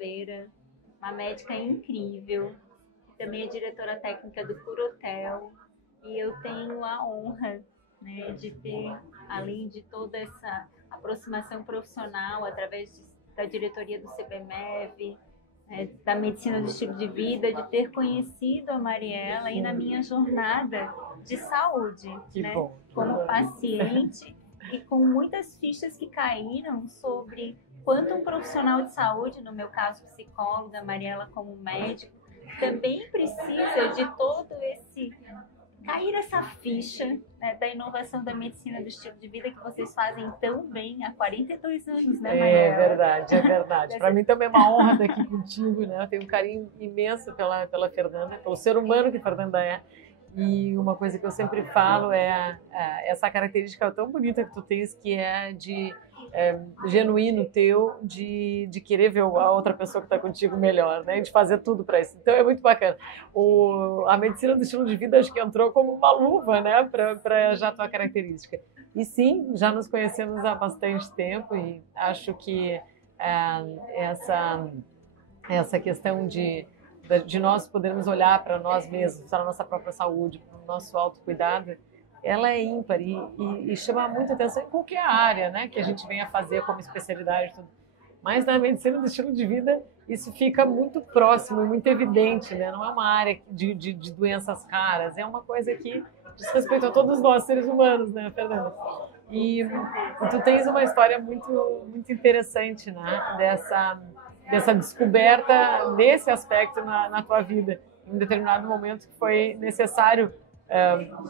Silveira, uma médica incrível, também é diretora técnica do Curotel, e eu tenho a honra, né, de ter, além de toda essa aproximação profissional da diretoria do CBMEV, da medicina do estilo de vida, de ter conhecido a Mariela aí na minha jornada de saúde, né, como paciente e com muitas fichas que caíram sobre quanto um profissional de saúde, no meu caso psicóloga, Mariela como médico, também precisa de todo esse cair essa ficha, né, da inovação da medicina do estilo de vida que vocês fazem tão bem há 42 anos, né, Mariela? É verdade, é verdade. Para mim também é uma honra estar aqui contigo, né? Eu tenho um carinho imenso pela Fernanda, pelo ser humano que a Fernanda é. E uma coisa que eu sempre falo é essa característica tão bonita que tu tens, que é de genuíno teu, de querer ver a outra pessoa que está contigo melhor, né? De fazer tudo para isso. Então é muito bacana. A medicina do estilo de vida acho que entrou como uma luva, né? Para já a tua característica. E sim, já nos conhecemos há bastante tempo e acho que essa questão de nós podermos olhar para nós mesmos, para a nossa própria saúde, para o nosso autocuidado, ela é ímpar e chama muita atenção em qualquer área, né, que a gente venha fazer como especialidade. Tudo. Mas na medicina do estilo de vida, isso fica muito próximo, muito evidente, né? Não é uma área de doenças raras, é uma coisa que diz respeito a todos nós, seres humanos, né, Fernanda? E tu tens uma história muito, muito interessante, né, dessa descoberta desse aspecto na tua vida, em um determinado momento que foi necessário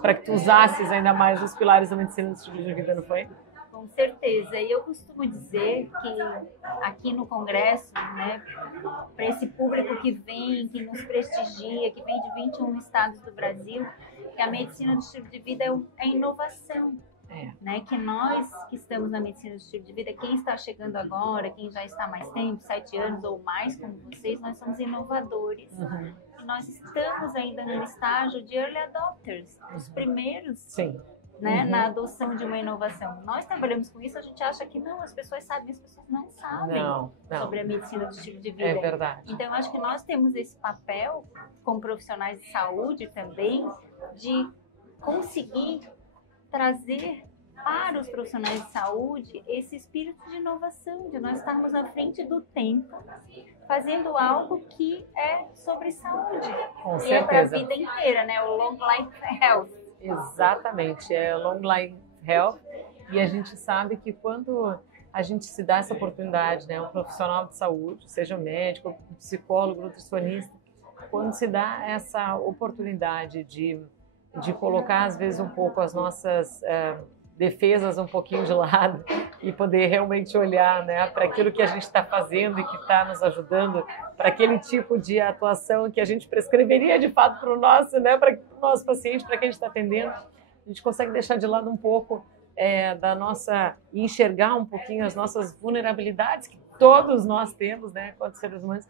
para que tu usasses ainda mais os pilares da medicina do estilo de vida, não foi? Com certeza. E eu costumo dizer que aqui no Congresso, né, para esse público que vem, que nos prestigia, que vem de 21 estados do Brasil, que a medicina do estilo de vida é inovação. Né, que nós que estamos na medicina do estilo de vida, quem está chegando agora, quem já está há mais tempo, 7 anos ou mais, como vocês, nós somos inovadores. E nós estamos ainda no estágio de early adopters, os primeiros, né, na adoção de uma inovação. Nós trabalhamos com isso, a gente acha que não, as pessoas sabem, as pessoas não sabem sobre a medicina do estilo de vida. É verdade. Então, eu acho que nós temos esse papel, como profissionais de saúde também, de conseguir trazer para os profissionais de saúde esse espírito de inovação, de nós estarmos à frente do tempo, fazendo algo que é sobre saúde. Com e certeza. É para a vida inteira, né? O Long Life Health. Exatamente, é Long Life Health. E a gente sabe que quando a gente se dá essa oportunidade, né, um profissional de saúde, seja médico, psicólogo, nutricionista, quando se dá essa oportunidade de colocar, às vezes, um pouco as nossas defesas um pouquinho de lado e poder realmente olhar, né, para aquilo que a gente está fazendo e que está nos ajudando, para aquele tipo de atuação que a gente prescreveria, de fato, para o nosso, né, para o nosso paciente, para quem a gente está atendendo. A gente consegue deixar de lado um pouco da nossa... e enxergar um pouquinho as nossas vulnerabilidades, que todos nós temos, né, enquanto seres humanos.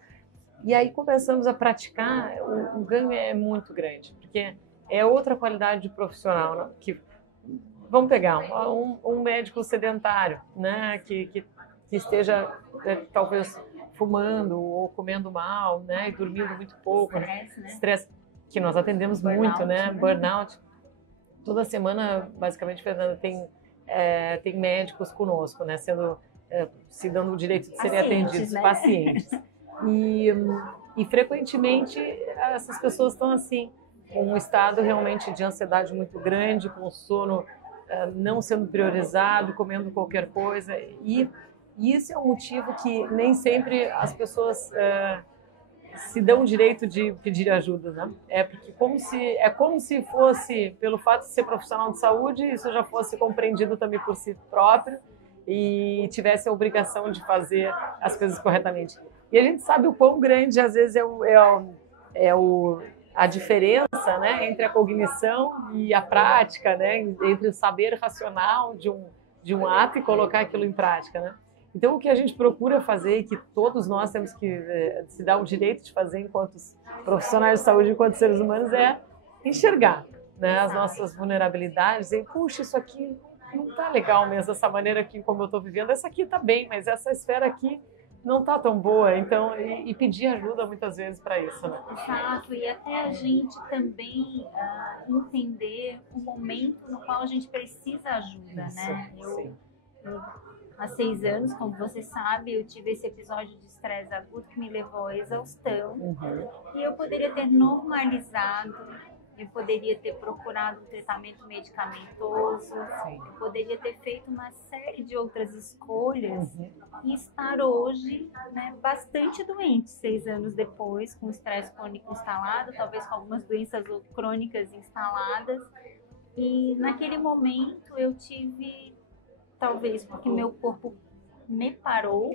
E aí começamos a praticar, o ganho é muito grande, porque é outra qualidade de profissional, né? Que vamos pegar um médico sedentário, né? Que esteja talvez fumando ou comendo mal, né? E dormindo muito pouco, estresse, né? Que nós atendemos muito, né? Burnout. Toda semana, basicamente, Fernanda, tem médicos conosco, né? Se dando o direito de serem atendidos, né? Pacientes. E frequentemente essas pessoas estão assim, com um estado realmente de ansiedade muito grande, com o sono não sendo priorizado, comendo qualquer coisa. E isso é um motivo que nem sempre as pessoas se dão o direito de pedir ajuda, né? Como se fosse, pelo fato de ser profissional de saúde, isso já fosse compreendido também por si próprio e tivesse a obrigação de fazer as coisas corretamente. E a gente sabe o quão grande, às vezes, a diferença, né, entre a cognição e a prática, né, entre o saber racional de um ato e colocar aquilo em prática, né? Então, o que a gente procura fazer, e que todos nós temos que se dar o direito de fazer enquanto profissionais de saúde, enquanto seres humanos, é enxergar, né, as nossas vulnerabilidades e, puxa, isso aqui não está legal mesmo, essa maneira aqui como eu estou vivendo, essa aqui está bem, mas essa esfera aqui não tá tão boa, então, e pedir ajuda muitas vezes para isso, né? Exato, e até a gente também entender o momento no qual a gente precisa ajuda, né? Sim. Há 6 anos, como você sabe, eu tive esse episódio de estresse agudo que me levou à exaustão. E eu poderia ter normalizado, eu poderia ter procurado um tratamento medicamentoso, eu poderia ter feito uma série de outras escolhas e estar hoje, né, bastante doente 6 anos depois, com estresse crônico instalado, talvez com algumas doenças crônicas instaladas. E naquele momento eu tive, talvez porque meu corpo me parou,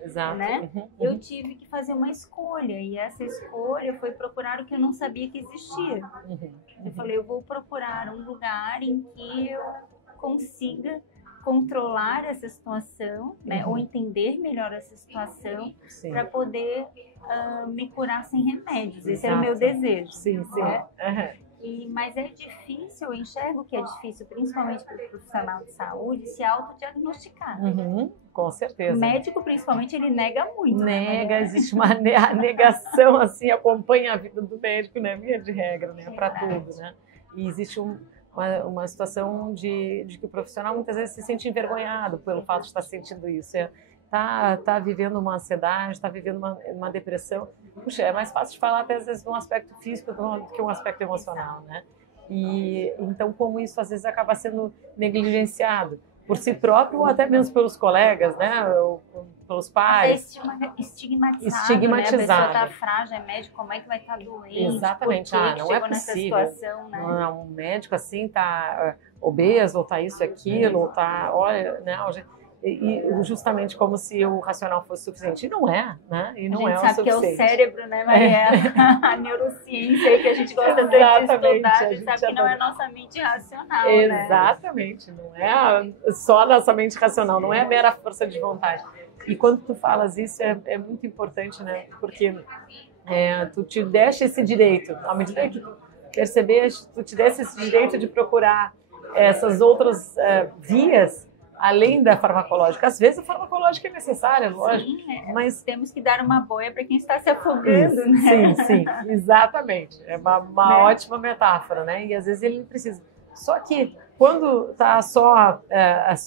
exato, né? Eu tive que fazer uma escolha, e essa escolha foi procurar o que eu não sabia que existia. Eu falei, eu vou procurar um lugar em que eu consiga controlar essa situação, né? Ou entender melhor essa situação para poder me curar sem remédios. Esse era o meu desejo. Né? Mas é difícil, eu enxergo que é difícil, principalmente para o profissional de saúde, se autodiagnosticar. Com certeza. O médico, principalmente, ele nega muito. Nega, existe uma negação, assim, acompanha a vida do médico, né? Via de regra, né? Para tudo, né? E existe uma situação de que o profissional muitas vezes se sente envergonhado pelo fato de estar sentindo isso. Tá vivendo uma ansiedade, está vivendo uma depressão. Puxa, é mais fácil de falar até às vezes de um aspecto físico do que um aspecto emocional, né? E então, como isso às vezes acaba sendo negligenciado por si próprio ou até mesmo pelos colegas, né? Ou pelos pais. É estigmatizado. Né? A pessoa está frágil, é médico, como é que vai estar doente? Exatamente. Não é possível. Situação, né? Não, um médico assim está obeso, ou está isso e aquilo, ou está, olha, né? E justamente como se o racional fosse suficiente. E não é, né? E não é o suficiente. A gente sabe que é o cérebro, né, Mariela? A neurociência aí que a gente gosta tanto de estudar, a gente sabe que não é nossa mente racional, Exatamente, né? Não é só a nossa mente racional, não é a mera força de vontade. E quando tu falas isso, é muito importante, né? Porque tu te deste esse direito, à medida que tu percebeste, tu te deste esse direito de procurar essas outras vias, além da farmacológica. Às vezes a farmacológica é necessária, lógico. Mas temos que dar uma boia para quem está se afogando, né? Sim, exatamente. É uma ótima metáfora, né? E às vezes ele precisa. Só que quando está só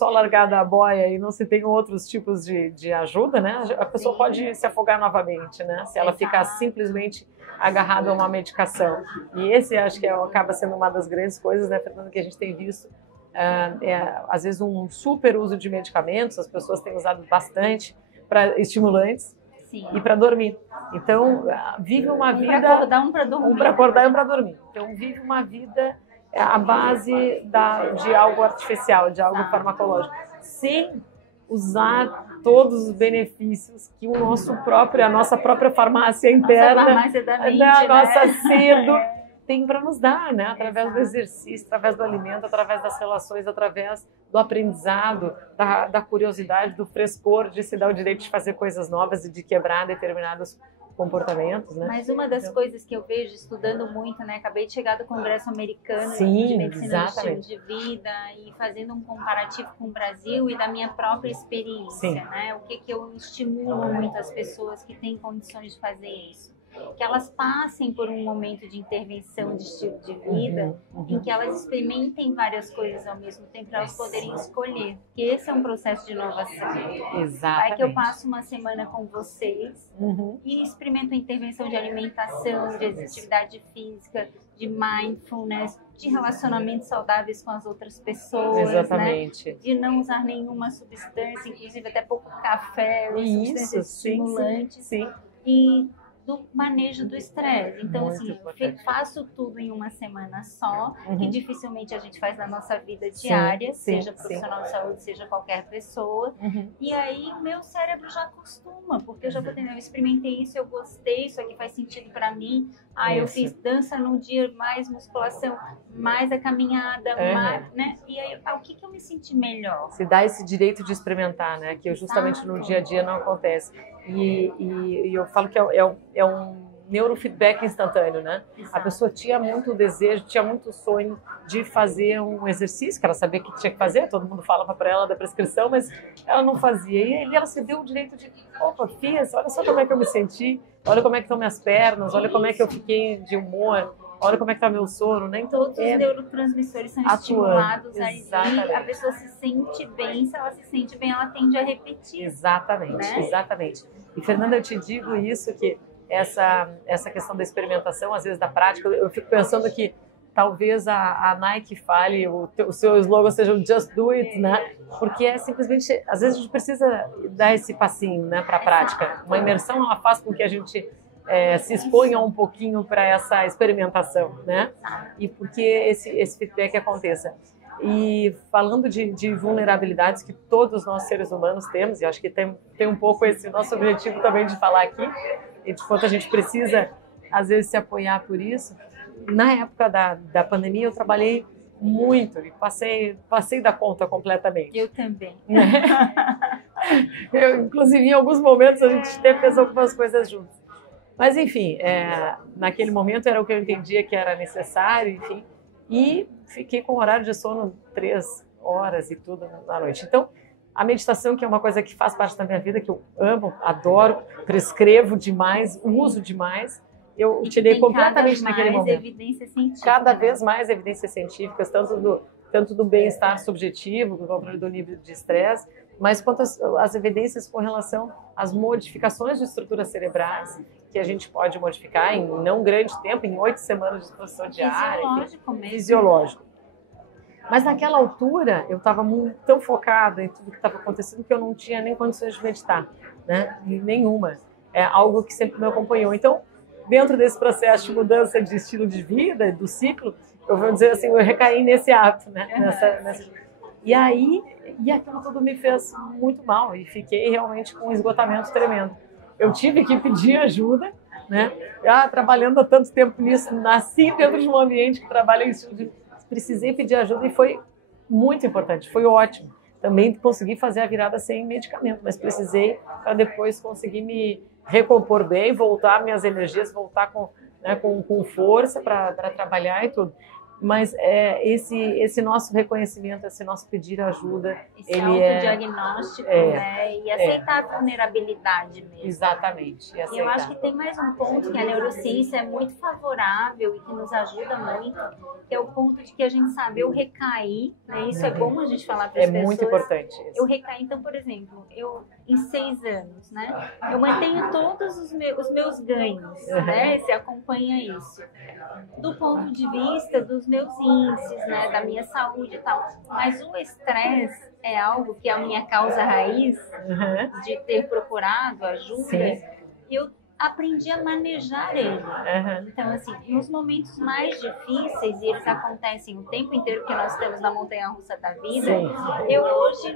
largada a boia e não se tem outros tipos de ajuda, né? A pessoa pode se afogar novamente, né? Se ela ficar simplesmente agarrada a uma medicação. E esse acho que acaba sendo uma das grandes coisas, né, Fernanda, que a gente tem visto. Às vezes um super uso de medicamentos, as pessoas têm usado bastante para estimulantes e para dormir. Então, vive uma vida... Para acordar, um para dormir. Um para acordar e um para dormir. Então, vive uma vida à base de algo artificial, de algo farmacológico, sem usar todos os benefícios que a nossa própria farmácia interna, farmácia da mente, a nossa cedo... tem para nos dar, né? Através do exercício, através do alimento, através das relações, através do aprendizado, da curiosidade, do frescor de se dar o direito de fazer coisas novas e de quebrar determinados comportamentos, né? Mas uma das coisas que eu vejo estudando muito, né? Acabei de chegar do Congresso Americano de Medicina do Estilo de Vida e fazendo um comparativo com o Brasil e da minha própria experiência, né? O que eu estimulo muito as pessoas que têm condições de fazer isso? Que elas passem por um momento de intervenção de estilo de vida, em que elas experimentem várias coisas ao mesmo tempo para elas poderem escolher. Porque esse é um processo de inovação. Exatamente. É que eu passo uma semana com vocês e experimento a intervenção de alimentação, de atividade física, de mindfulness, de relacionamentos saudáveis com as outras pessoas, exatamente, né? De não usar nenhuma substância, inclusive até pouco café, substâncias estimulantes. Sim. E do manejo do estresse. Então, assim, eu faço tudo em uma semana só, que dificilmente a gente faz na nossa vida diária, seja profissional de saúde, seja qualquer pessoa. E aí, meu cérebro já acostuma, porque eu já eu experimentei isso, eu gostei, isso aqui faz sentido para mim. Eu fiz dança num dia, mais musculação, mais a caminhada, mais, né? E aí, o que eu me senti melhor? Se dá esse direito de experimentar, né? Que justamente no dia a dia não acontece. E eu falo que é um neurofeedback instantâneo, né? A pessoa tinha muito desejo, tinha muito sonho, de fazer um exercício, que ela sabia que tinha que fazer, todo mundo falava para ela da prescrição, mas ela não fazia. E aí ela se deu o direito de, opa, fiz, olha só como é que eu me senti, olha como é que estão minhas pernas, olha como é que eu fiquei de humor, olha como é que está meu sono, né? Então, todos os neurotransmissores são estimulados, aí a pessoa se sente bem, se ela se sente bem, ela tende a repetir. Exatamente, né? Exatamente. E, Fernanda, eu te digo isso, que essa questão da experimentação, às vezes da prática, eu fico pensando que talvez a Nike fale, o seu slogan seja o Just Do It, né? Porque é simplesmente, às vezes a gente precisa dar esse passinho, né, para a prática. Uma imersão, ela faz com que a gente se exponha um pouquinho para essa experimentação, né? E porque esse feedback aconteça. E falando de vulnerabilidades que todos nós seres humanos temos, e acho que tem um pouco esse nosso objetivo também de falar aqui, e de quanto a gente precisa, às vezes, se apoiar por isso. Na época da pandemia, eu trabalhei muito e passei da conta completamente. Eu também. Inclusive, em alguns momentos, a gente fez algumas coisas juntos. Mas, enfim, naquele momento era o que eu entendia que era necessário, enfim, e fiquei com horário de sono 3 horas e tudo na noite. Então, a meditação, que é uma coisa que faz parte da minha vida, que eu amo, adoro, prescrevo demais, uso demais, eu tirei completamente naquele momento. Evidências científicas. Cada vez mais evidências científicas, tanto do bem-estar subjetivo, do controle do nível de estresse, mas quanto as evidências com relação às modificações de estruturas cerebrais, que a gente pode modificar em não grande tempo, em 8 semanas de exposição diária. Fisiológico mesmo. Fisiológico. Mas naquela altura, eu estava tão focada em tudo que estava acontecendo que eu não tinha nem condições de meditar, né? Nenhuma. É algo que sempre me acompanhou. Então, dentro desse processo de mudança de estilo de vida, do ciclo, eu vou dizer assim, eu recaí nesse hábito, né? E aí, aquilo tudo me fez muito mal e fiquei realmente com um esgotamento tremendo. Eu tive que pedir ajuda, né? Trabalhando há tanto tempo nisso, nasci dentro de um ambiente que trabalha em estilo de... Precisei pedir ajuda e foi muito importante, foi ótimo. Também consegui fazer a virada sem medicamento, mas precisei para depois conseguir me recompor bem, voltar minhas energias, voltar com força para trabalhar e tudo. Mas esse nosso reconhecimento, esse nosso pedir ajuda, esse autodiagnóstico, né? E aceitar a vulnerabilidade mesmo. Exatamente. E eu acho que tem mais um ponto que a neurociência é muito favorável e que nos ajuda muito, que é o ponto de que a gente sabe, eu recaí, né? Isso é bom a gente falar para as pessoas. É muito importante isso. Eu recaí, então, por exemplo, eu em 6 anos, né? Eu mantenho todos os meus ganhos, né? Você acompanha isso. Do ponto de vista dos meus índices, né? Da minha saúde e tal. Mas o estresse é algo que é a minha causa raiz de ter procurado ajuda. Sim. E eu aprendi a manejar ele. Então, assim, nos momentos mais difíceis, e eles acontecem o tempo inteiro, porque nós estamos na montanha-russa da vida, eu hoje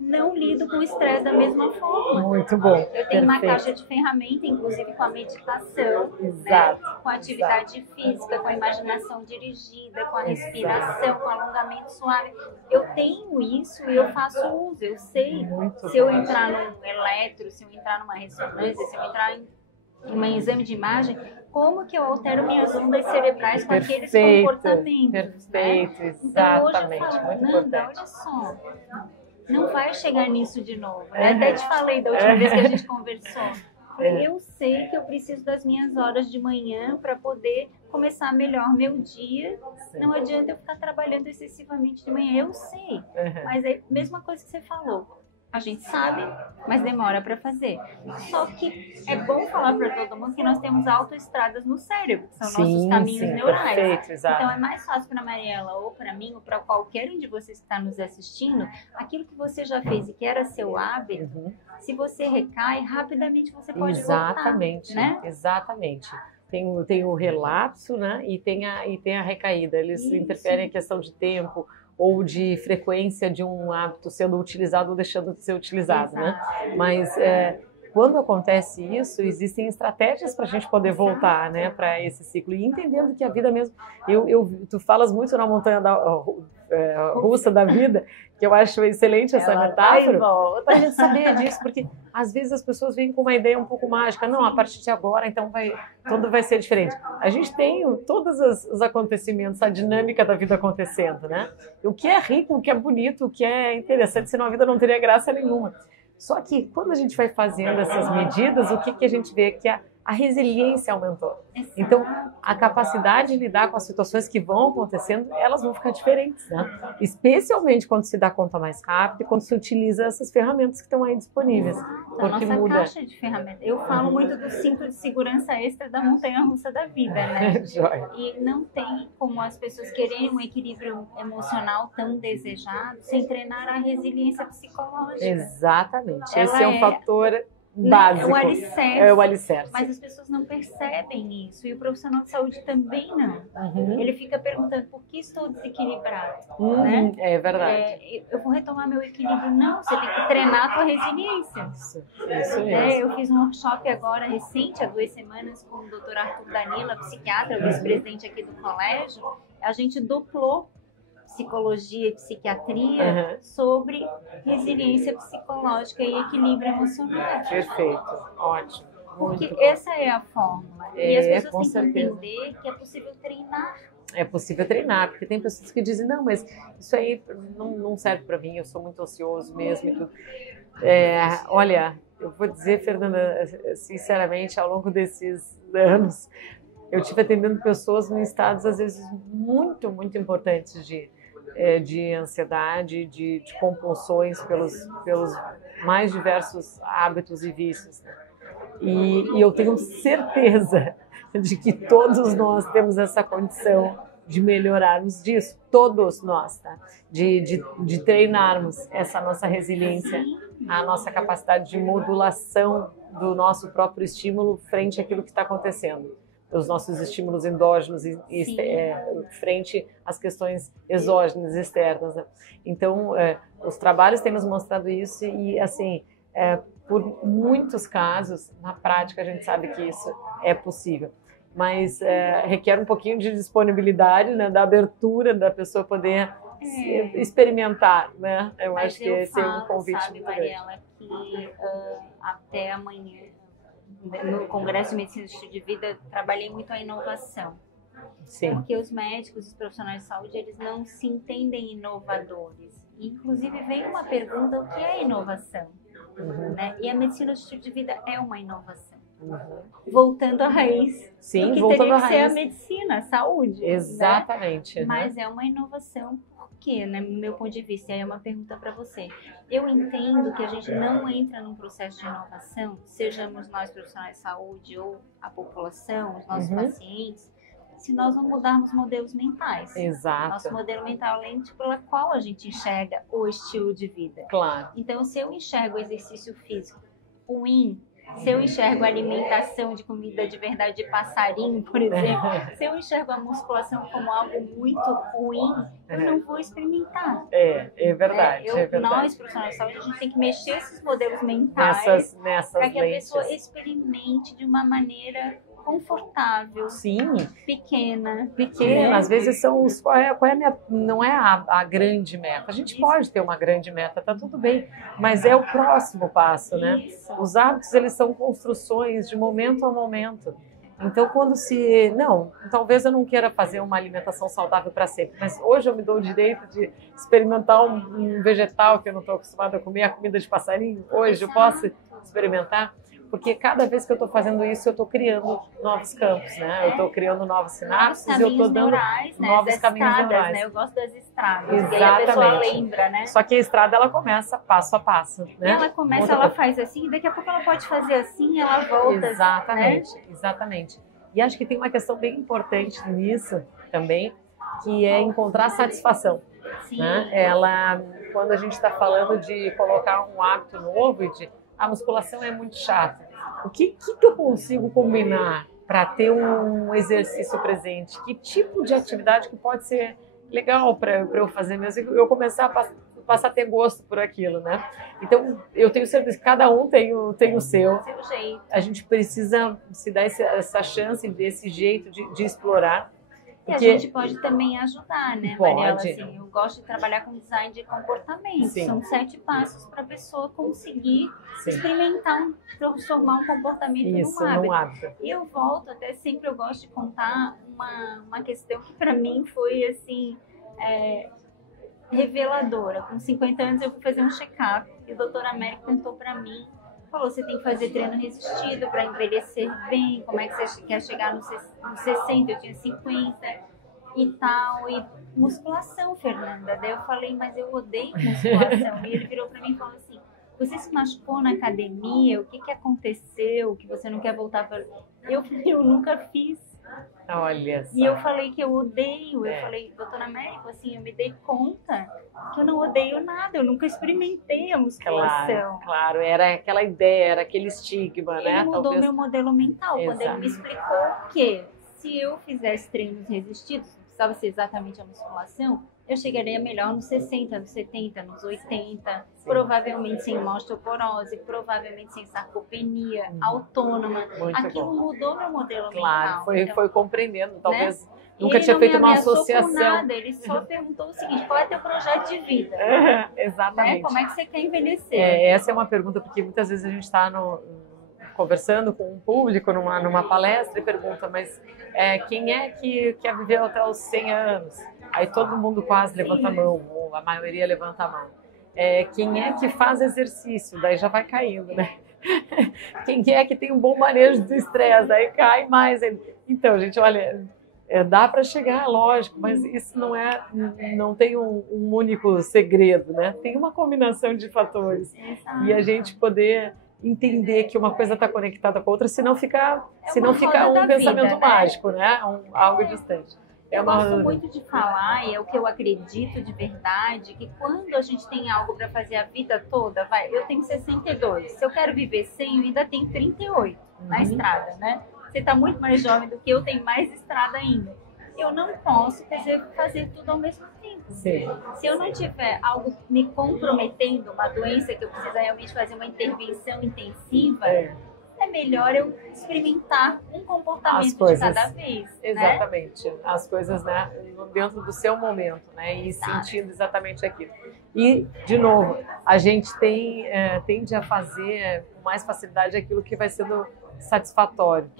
não lido com o estresse da mesma forma. Muito bom. Eu tenho uma caixa de ferramenta, inclusive com a meditação, né? Com a atividade física, com a imaginação dirigida, com a respiração, com o alongamento suave. Eu tenho isso e eu faço uso. Eu sei se eu entrar num eletro, se eu entrar numa ressonância, se eu entrar em um exame de imagem, como que eu altero minhas ondas cerebrais com aqueles comportamentos. Perfeito, né? Exatamente. Então hoje eu falo, muito Nanda, importante. olha só, não vai chegar nisso de novo. Né? Até te falei da última vez que a gente conversou. Eu sei que eu preciso das minhas horas de manhã para poder começar melhor meu dia. Sim. Não adianta eu ficar trabalhando excessivamente de manhã. Eu sei, mas é a mesma coisa que você falou. A gente sabe, mas demora para fazer. Só que é bom falar para todo mundo que nós temos autoestradas no cérebro, que são nossos caminhos neurais. Perfeito, exato. Então é mais fácil para a Mariela ou para mim ou para qualquer um de vocês que está nos assistindo, aquilo que você já fez e que era seu hábito, se você recai, rapidamente você pode voltar. Né? Exatamente. Tem o relapso, né? E tem a recaída. Eles interferem em questão de tempo ou de frequência de um hábito sendo utilizado ou deixando de ser utilizado, né? Mas quando acontece isso, existem estratégias para a gente poder voltar, né, para esse ciclo e entendendo que a vida mesmo. Tu falas muito na montanha russa da vida, que eu acho excelente essa metáfora, para a gente saber disso, porque às vezes as pessoas vêm com uma ideia um pouco mágica, não, a partir de agora, então tudo vai ser diferente. A gente tem todos os acontecimentos, a dinâmica da vida acontecendo, né? O que é rico, o que é bonito, o que é interessante, senão a vida não teria graça nenhuma. Só que quando a gente vai fazendo essas medidas, o que a gente vê? Que a resiliência aumentou. Então, a capacidade de lidar com as situações que vão acontecendo, elas vão ficar diferentes, né? Especialmente quando se dá conta mais rápido e quando se utiliza essas ferramentas que estão aí disponíveis. Porque nossa caixa de ferramentas. Eu falo muito do cinto de segurança extra da montanha-russa da vida, né? E não tem como as pessoas quererem um equilíbrio emocional tão desejado sem treinar a resiliência psicológica. Exatamente. Esse é um fator básico. O alicerce. É o alicerce. Mas as pessoas não percebem isso. E o profissional de saúde também não. Ele fica perguntando por que estou desequilibrado. Né? É verdade. Eu vou retomar meu equilíbrio. Não, você tem que treinar a tua resiliência. Isso mesmo. Eu fiz um workshop agora recente, há 2 semanas, com o Dr. Arthur Danila, psiquiatra, vice-presidente aqui do colégio. A gente duplou psicologia e psiquiatria sobre resiliência psicológica e equilíbrio emocional. Perfeito, ótimo. Porque essa é a fórmula. E as pessoas têm que entender que é possível treinar. É possível treinar, porque tem pessoas que dizem, não, mas isso aí não serve para mim, eu sou muito ansioso mesmo e tudo. Olha, eu vou dizer, Fernanda, sinceramente, ao longo desses anos, eu tive atendendo pessoas em estados, às vezes, muito, muito importantes de ansiedade, de compulsões pelos mais diversos hábitos e vícios. Né? E eu tenho certeza de que todos nós temos essa condição de melhorarmos disso, todos nós, tá? De treinarmos essa nossa resiliência, a nossa capacidade de modulação do nosso próprio estímulo frente àquilo que está acontecendo. Os nossos estímulos endógenos frente às questões exógenas, externas. Né? Então, os trabalhos têm nos mostrado isso e, assim, por muitos casos, na prática, a gente sabe que isso é possível. Mas requer um pouquinho de disponibilidade, né, da abertura da pessoa poder experimentar. Né? Eu acho que esse é um convite muito grande. Mariela, que até amanhã, no Congresso de Medicina e Estilo de Vida, trabalhei muito a inovação. Sim. Porque os médicos, os profissionais de saúde, eles não se entendem inovadores. Inclusive, veio uma pergunta, o que é inovação? Né? E a medicina de estilo de vida é uma inovação. Voltando à raiz. Sim, que voltando à raiz. Teria que ser a medicina, a saúde. Exatamente. Né? Mas é uma inovação. Por quê? Né? No meu ponto de vista, aí é uma pergunta para você. Eu entendo que a gente não entra num processo de inovação, sejamos nós profissionais de saúde ou a população, os nossos pacientes, se nós não mudarmos modelos mentais. Exato. Nosso modelo mental é a lente pela qual a gente enxerga o estilo de vida. Claro. Então, se eu enxergo o exercício físico ruim, se eu enxergo a alimentação de comida de verdade de passarinho, por exemplo, se eu enxergo a musculação como algo muito ruim, eu não vou experimentar. É verdade, é verdade. Nós, profissionais de saúde, a gente tem que mexer esses modelos mentais para que a pessoa experimente de uma maneira confortável, pequena. Né? Às vezes são não é a grande meta. A gente pode ter uma grande meta, tá tudo bem, mas é o próximo passo, né? Isso. Os hábitos, eles são construções de momento a momento. Então, talvez eu não queira fazer uma alimentação saudável para sempre, mas hoje eu me dou o direito de experimentar um vegetal que eu não estou acostumada a comer, a comida de passarinho. Hoje eu posso experimentar. Porque cada vez que eu estou fazendo isso, eu estou criando novos campos, né? Eu estou criando novos sinapses e eu estou dando novos caminhos neurais. Né? Eu gosto das estradas. Exatamente. E aí a pessoa lembra, né? Só que a estrada, ela começa passo a passo, né? Ela começa, ela faz assim, daqui a pouco ela pode fazer assim, ela volta. Exatamente, né? Exatamente. E acho que tem uma questão bem importante nisso também, que é encontrar satisfação. Sim. Né? Quando a gente está falando de colocar um hábito novo e a musculação é muito chata. O que eu consigo combinar para ter um exercício presente? Que tipo de atividade que pode ser legal para eu fazer mesmo? Eu começar a passar a ter gosto por aquilo, né? Então, eu tenho certeza que cada um tem o seu. Jeito. A gente precisa se dar essa chance, esse jeito de explorar. E a gente pode também ajudar, né, Mariela? Assim, eu gosto de trabalhar com design de comportamento. Sim. São 7 passos para a pessoa conseguir experimentar, transformar um comportamento num hábito. E eu volto, até sempre eu gosto de contar uma questão que para mim foi assim reveladora. Com 50 anos eu fui fazer um check-up e o Dr. Américo contou para mim, falou, você tem que fazer treino resistido para envelhecer bem, como é que você quer chegar nos 60, eu tinha 50 e tal, e musculação, Fernanda. Daí eu falei, mas eu odeio musculação. E ele virou para mim e falou assim, você se machucou na academia, o que aconteceu, que você não quer voltar para... Eu falei, eu nunca fiz. Olha só. E eu falei que eu odeio. Eu falei, doutora Américo, assim, eu me dei conta que eu não odeio nada. Eu nunca experimentei a musculação. Claro, era aquela ideia, era aquele estigma, né? Ele mudou meu modelo mental. Exato. Quando ele me explicou que se eu fizesse treinos resistidos, não precisava ser exatamente a musculação, eu chegaria melhor nos 60, nos 70, nos 80, provavelmente sem osteoporose, provavelmente sem sarcopenia, autônoma. Aquilo mudou meu modelo mental. Claro, foi compreendendo, talvez nunca tinha feito uma associação. Com nada, ele só perguntou o seguinte, qual é teu projeto de vida? Exatamente. Como é que você quer envelhecer? Essa é uma pergunta, porque muitas vezes a gente está conversando com um público numa palestra e pergunta, mas quem é que quer viver até os 100 anos? Aí todo mundo quase levanta a mão, ou a maioria levanta a mão. Quem é que faz exercício? Daí já vai caindo, né? Quem é que tem um bom manejo do estresse? Daí cai mais. Então, gente, olha, dá para chegar, lógico, mas isso não tem um único segredo, né? Tem uma combinação de fatores. E a gente poder entender que uma coisa está conectada com a outra, senão fica um pensamento mágico, né? Algo distante. Eu gosto muito de falar, e é o que eu acredito de verdade, que quando a gente tem algo para fazer a vida toda, eu tenho 62, se eu quero viver 100, eu ainda tenho 38 na estrada, né? Você está muito mais jovem do que eu, tenho mais estrada ainda. Eu não posso fazer tudo ao mesmo tempo. Sim. Se eu não tiver algo me comprometendo, uma doença que eu preciso realmente fazer uma intervenção intensiva, é melhor eu experimentar um comportamento de cada vez. Exatamente. Né? As coisas, né, dentro do seu momento, né, e sentindo exatamente aquilo. E, de novo, a gente tende a fazer com mais facilidade aquilo que vai sendo satisfatório.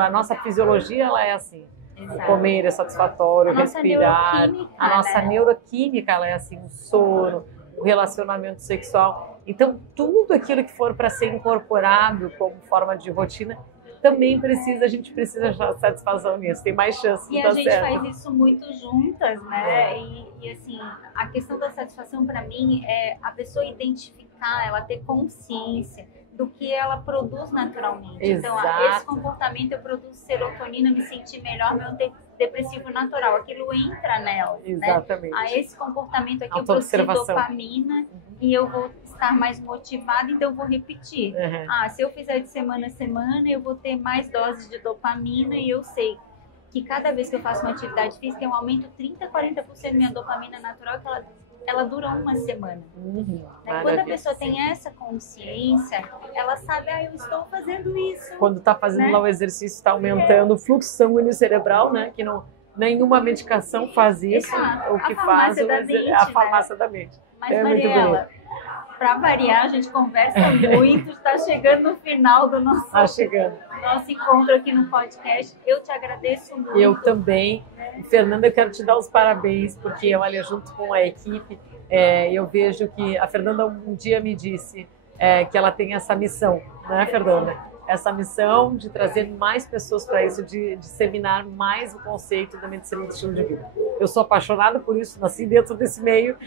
A nossa fisiologia, ela é assim. Exato. Comer é satisfatório, respirar. A nossa neuroquímica, ela é assim, o sono, o relacionamento sexual. Então, tudo aquilo que for para ser incorporado como forma de rotina, também a gente precisa achar satisfação nisso, tem mais chance de dar certo. E a gente faz isso muito juntas, né? E assim, a questão da satisfação para mim é a pessoa identificar, ela ter consciência do que ela produz naturalmente. Exato. Então, esse comportamento eu produzo serotonina, me sentir melhor, meu depressivo natural, aquilo entra nela. Exatamente. Né? Esse comportamento aqui eu produzo dopamina e eu vou estar mais motivada, então eu vou repetir. Se eu fizer de semana a semana, eu vou ter mais doses de dopamina e eu sei que cada vez que eu faço uma atividade física, eu aumento 30%, 40% da minha dopamina natural, que ela dura uma semana. Quando a pessoa tem essa consciência, ela sabe, eu estou fazendo isso. Quando está fazendo lá o exercício, está aumentando o fluxo sanguíneo cerebral, né? Que nenhuma medicação faz isso. O que faz a farmácia da mente. Mas, Mariela, para variar, a gente conversa muito, está chegando no final do nosso encontro aqui no podcast. Eu te agradeço muito. Eu também. Fernanda, eu quero te dar os parabéns, porque, olha, junto com a equipe, eu vejo que a Fernanda um dia me disse que ela tem essa missão, né, Fernanda? Essa missão de trazer mais pessoas para isso, de disseminar mais o conceito da medicina do estilo de vida. Eu sou apaixonada por isso, nasci dentro desse meio,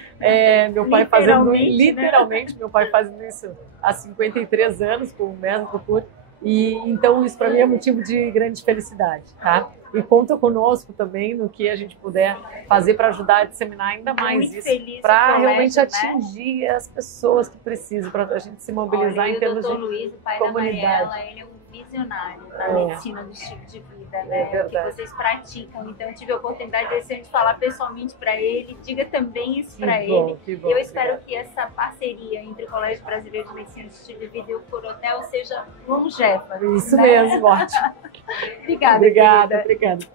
meu pai literalmente, meu pai fazendo isso há 53 anos com o método CUR, e então isso para mim é motivo de grande felicidade, tá? E conta conosco também no que a gente puder fazer para ajudar a disseminar ainda mais isso, para realmente atingir as pessoas que precisam, para a gente se mobilizar em termos de comunidade. O Dr. Luiz, o pai da Mariela, ele é um visionário da medicina do estilo de vida, né? O que vocês praticam. Então, eu tive a oportunidade de falar pessoalmente para ele, diga também isso para ele. E eu espero que essa parceria entre o Colégio Brasileiro de Medicina do Estilo de Vida e o Corotel seja longeva. Isso mesmo, ótimo. Obrigada. Obrigada.